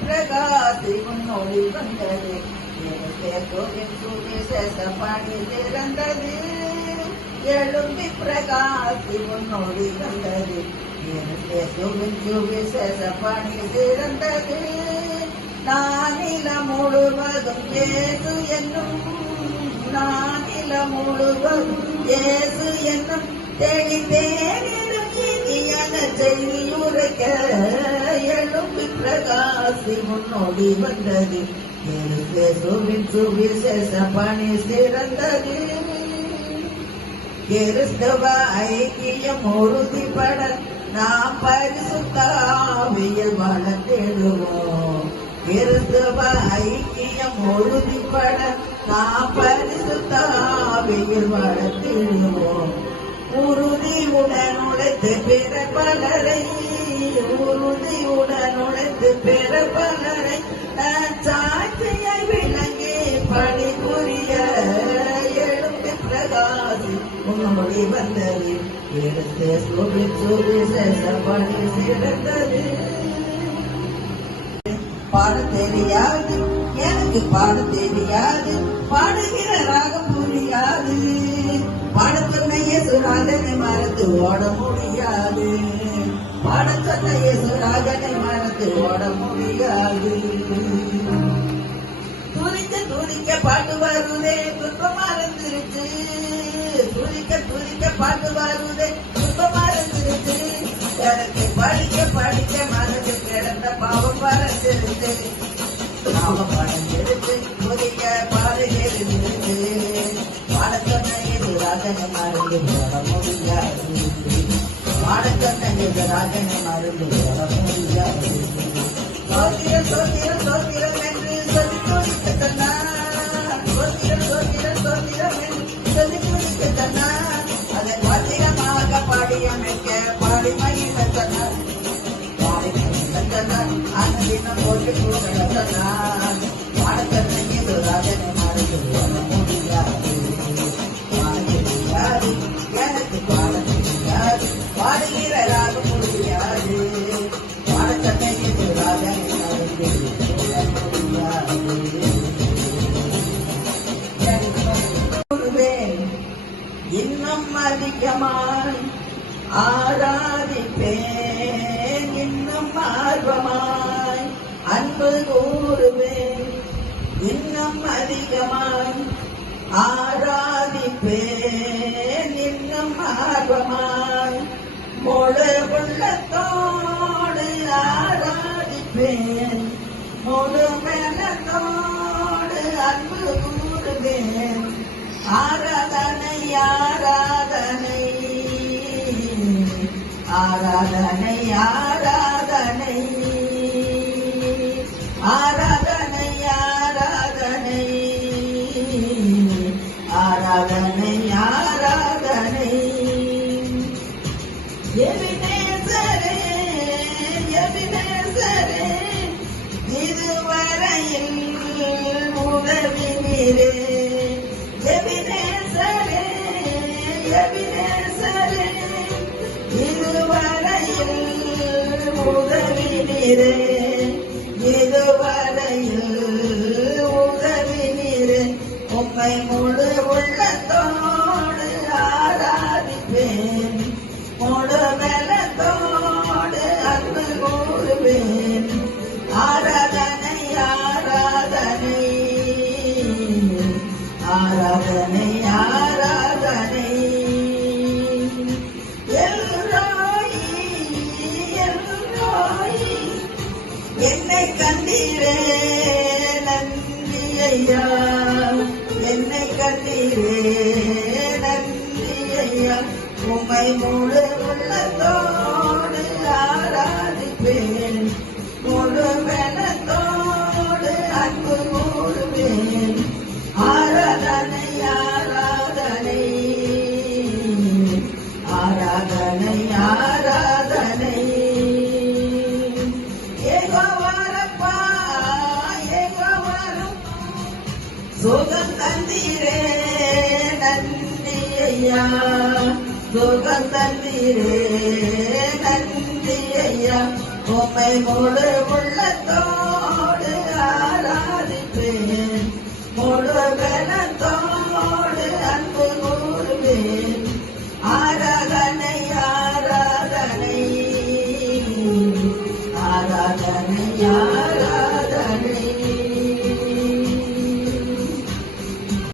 பிரகாசி உன்னொளி வந்தது பாடி திறந்தது எழும்பி பிரகாசி உன்னொளி வந்தது பாடி திறந்தது நானில முழுவதும் ஏது என்னும் நானில முழுவதும் ஏசு என்னும் தெளித்தேனிலும் இனியன செய்தியுரைக்க எழும்பி பிரகாசி முன்னோடி வந்தது சுவிசேஷ பணி சிறந்தது கிறிஸ்தவ ஐக்கியம் உறுதிப்பட நாம் பரிசுத்த ஆவியில் வளர்த்திடுவோம் கிறிஸ்தவ ஐக்கியம் உறுதிப்பட நாம் பரிசுத்த ஆவியில் வளர்த்திடுவோம் உறுதியுடன் உழைத்து பிற பலரை உறுதியுடன் உழைத்து பிற பலரை சாட்சியை விளங்கி பணிபுரிய எழும்பி பிரகாசி உன்னோடி வந்தது எடுத்து சுவிசேஷ பணி சிறந்தது பாட தெரியாது எனக்கு பாட தெரியாது பாடுகிற ராகம் புரியாது பாட சொன்ன இயேசுராஜனை மறந்து ஓட முடியாது பாட சொன்ன இயேசுராஜனை மறந்து ஓட முடியாது துதிக்க துதிக்க பாட்டு வருதே துன்பம் மறந்துருச்சு துதிக்க துதிக்க பாட்டு வருதே துன்பம் மறந்துருச்சு எனக்கு படிக்க படிக்க மனது கிடந்த பாவம் மறந்துருச்சு பாவம் மறந்துருச்சு துதிக்க பாடுகிறது பாட சொன்ன ராஜனை மறந்து ஓட முடியாது பாட சொன்ன ராஜனை மறந்து ஓட முடியாது சோத்திரம் சோத்திரம் சோத்திரம் என்று சொல்லி கொடுக்க தன்னா சோத்திரம் சோத்திரம் சோத்திரம் என்று சொல்லி கொடுக்க தன்னா அதை பத்திரமாக பாடி அமைக்க பாடி மகிழ தன்னா பாடி மகிழ தன்னா அந்த தினம் போட்டு கொடுக்க தன்னா பாட சொன்ன ராஜனை மறந்து ஓட முடியாது எனக்கு பாட தெரியாது பாடுகிற ராக முடியாது பாட சொன்ன ராஜனை மறந்து இன்னும் அதிகமாய் ஆராதிப்பேன் இன்னும் ஆர்வமாய் அன்பு கூறுவேன் இன்னும் அதிகமாய் ஆராதிப்பேன் இன்னும் ஆர்வமாய் முழு உள்ளத்தோடு ஆராதிப்பேன் முழு மேலத்தோடு அன்பு கூறுவேன் ஆராதனை ஆராதனை ஆராதனை ஆராதனை ஆராதனை ஆராதனை ஆராதனை ஆராதனை எபினேசரே எபினேசரே இதுவரையில் உதவி நீரே எபினேசரே எபினேசரே இதுவரையில் உதவி நீரே இதுவரையில் உதவி நீரே உம்மை முழு உள்ளத்தோடு ஆராதிப்பேன் முழு மேலத்தோடு அன்பு கூறுவேன் ஆராதனை ஆராதனை ஆராதனை ஆராதனை எல்லோய் எல்லோய் என்னை கண்டீரே நன்றி ஐயா என்னை கண்டீரே நன்றி ஐயா உம்மை முழு உள்ளத்தோடு ஆராதிப்பேன் முழு மேலத்தோடு அன்பு கூறுவேன் ஆராதனை ஆராதனை ஆராதனை ஆராதனை ஏகோவாரப்பா ஏகோவாரம் சுகம் தந்தீரே நன்றி ஐயா சுகம் தந்தீரே நன்றி ஐயா உம்மை முழு உள்ளத்தோடு கனத்தோடு அன்பு கூறுவேன். ஆராதனை ஆராதனை ஆராதனை